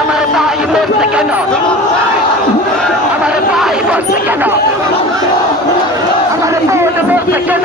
আমার ভাই বলছে কেন? আমার ভাই বলছে কেন? আমার বোন বলছে কেন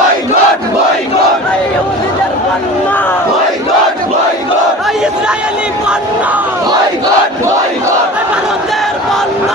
বয়কট বয়কট ইহুদিদের পণ্য বয়কট বয়কট ইসরায়েলি পণ্য বয়কট বয়কট ভারতের পণ্য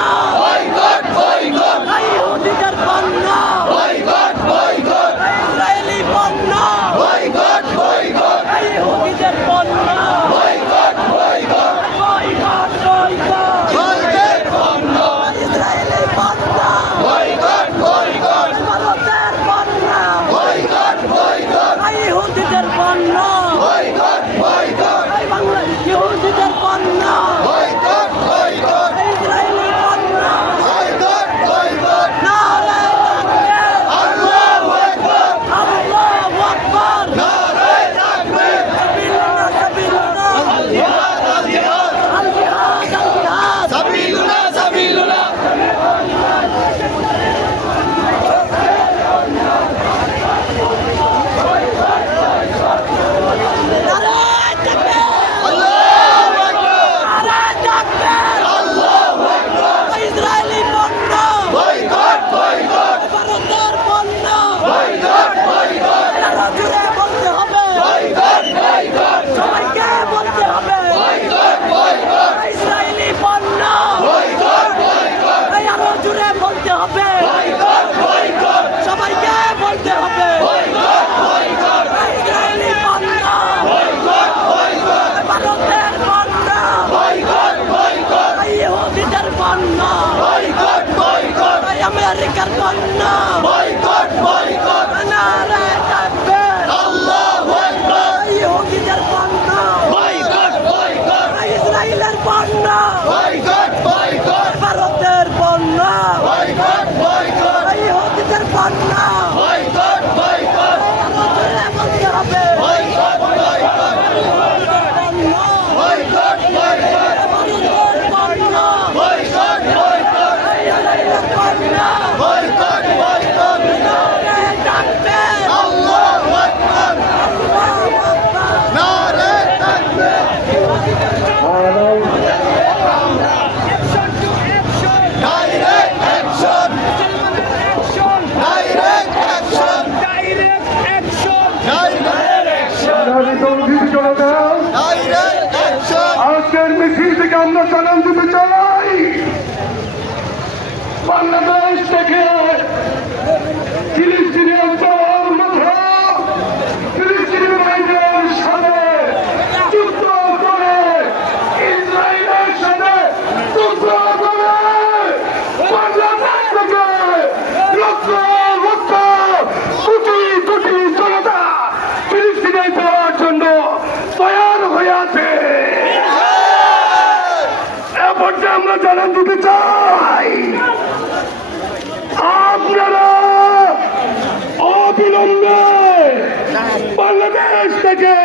মিছিল থেকে আমরা সালাম দিতে চাই। বাংলাদেশ থেকে ফিলিস্তিনের যাওয়ার মতো ফিলিস্তিনি বাহিনীর সাথে যুদ্ধ করে ইসরায়েলের সাথে যুদ্ধ করে বাংলাদেশ থেকে লক্ষ লক্ষ কোটি কোটি জনতা ফিলিস্তিনে যাওয়ার জন্য তৈরি হয়ে আছে এ জানান দিতে চাই। আপনারা অবিলম্বে বাংলাদেশ থেকে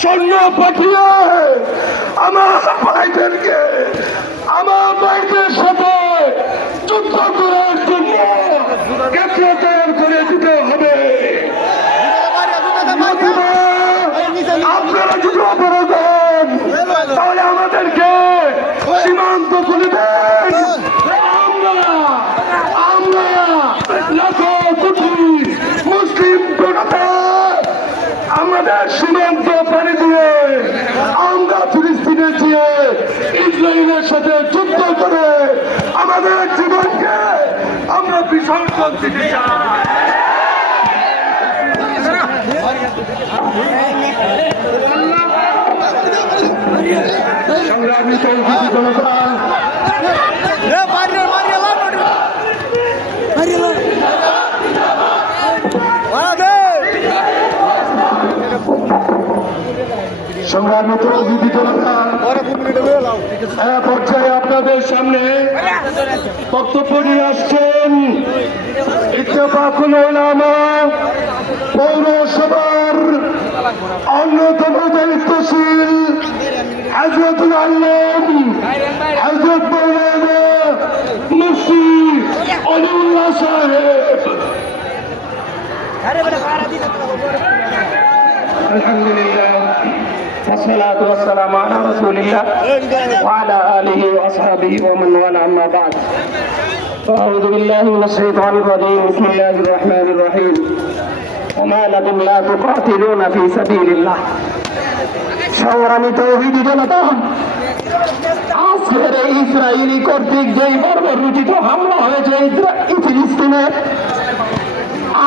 সৈন্য পাঠিয়ে আমার ভাইদেরকে, আমার ভাইদের সাথে যুদ্ধ করার জন্য ক্ষেত্র তৈরি করে দিতে হবে। আপনারা যদি অপরাধ হন, তাহলে আমাদেরকে সীমান্ত খুলে দেন আমরা আমরা লাখ কোটি মুসলিম জনতা আমাদের সীমান্ত পানি দিয়ে আমরা ফিলিস্তিনে গিয়ে ইসরায়েলের সাথে যুদ্ধ করে আমাদের জীবনকে আমরা বিসর্জন দিতে চাই। সংগ্রামী তৌহিদি জনতা সংগ্রামী তৌহিদি জনতা এক পর্যায়ে আপনাদের সামনে বক্তব্য নিয়ে আসছেন ইত্তেফাকুল ওলামা পৌরসভার অন্যতম দায়িত্বশীল হাজরতুল আল্লাম হাজরত মৌলানা মুফতি অলিউল্লাহ সাহেব الحمد لله والصلاة والسلام على رسول الله وعلى آله وأصحابه ومن والاه أما بعد أعوذ بالله من الشيطان الرجيم بسم الله الرحمن الرحيم وما لكم لا تقاتلون في سبيل الله সংগ্রামী তৌহিদি জনতা আজকের এই ইসরায়েলি কর্তৃক যেই বর্বরচিত হামলা হয়েছে ইসরা- ফিলিস্তিনে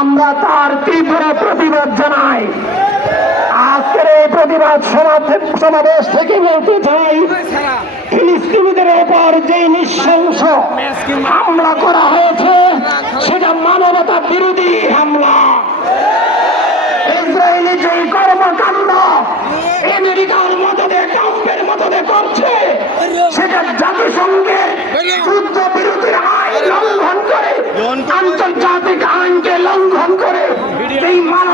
আমরা তার তীব্র প্রতিবাদ জানাই আজকের এই প্রতিবাদ সমাবেশ থেকে বলতে চাই, ফিলিস্তিনিদের ওপর যে নৃশংস হামলা করা হয়েছে, সেটা মানবতা বিরোধী হামলা। ইসরায়েলি যে কর্মকাণ্ড আমেরিকার মদদে, ট্রাম্পের মদদে করছে, সেটা জাতিসংঘের যুদ্ধ বিরোধীর আইন লঙ্ঘন করে, আন্তর্জাতিক আইনকে লঙ্ঘন করে, এই মানবতা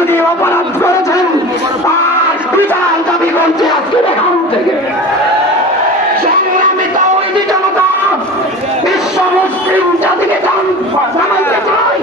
যদি অপরাধ করেছেন, তার বিচার দাবি করছে আজকে এখন থেকে। সংগ্রামী তৌহিদি জনতা, বিশ্ব মুসলিম জাতিকে জানাইতে চাই।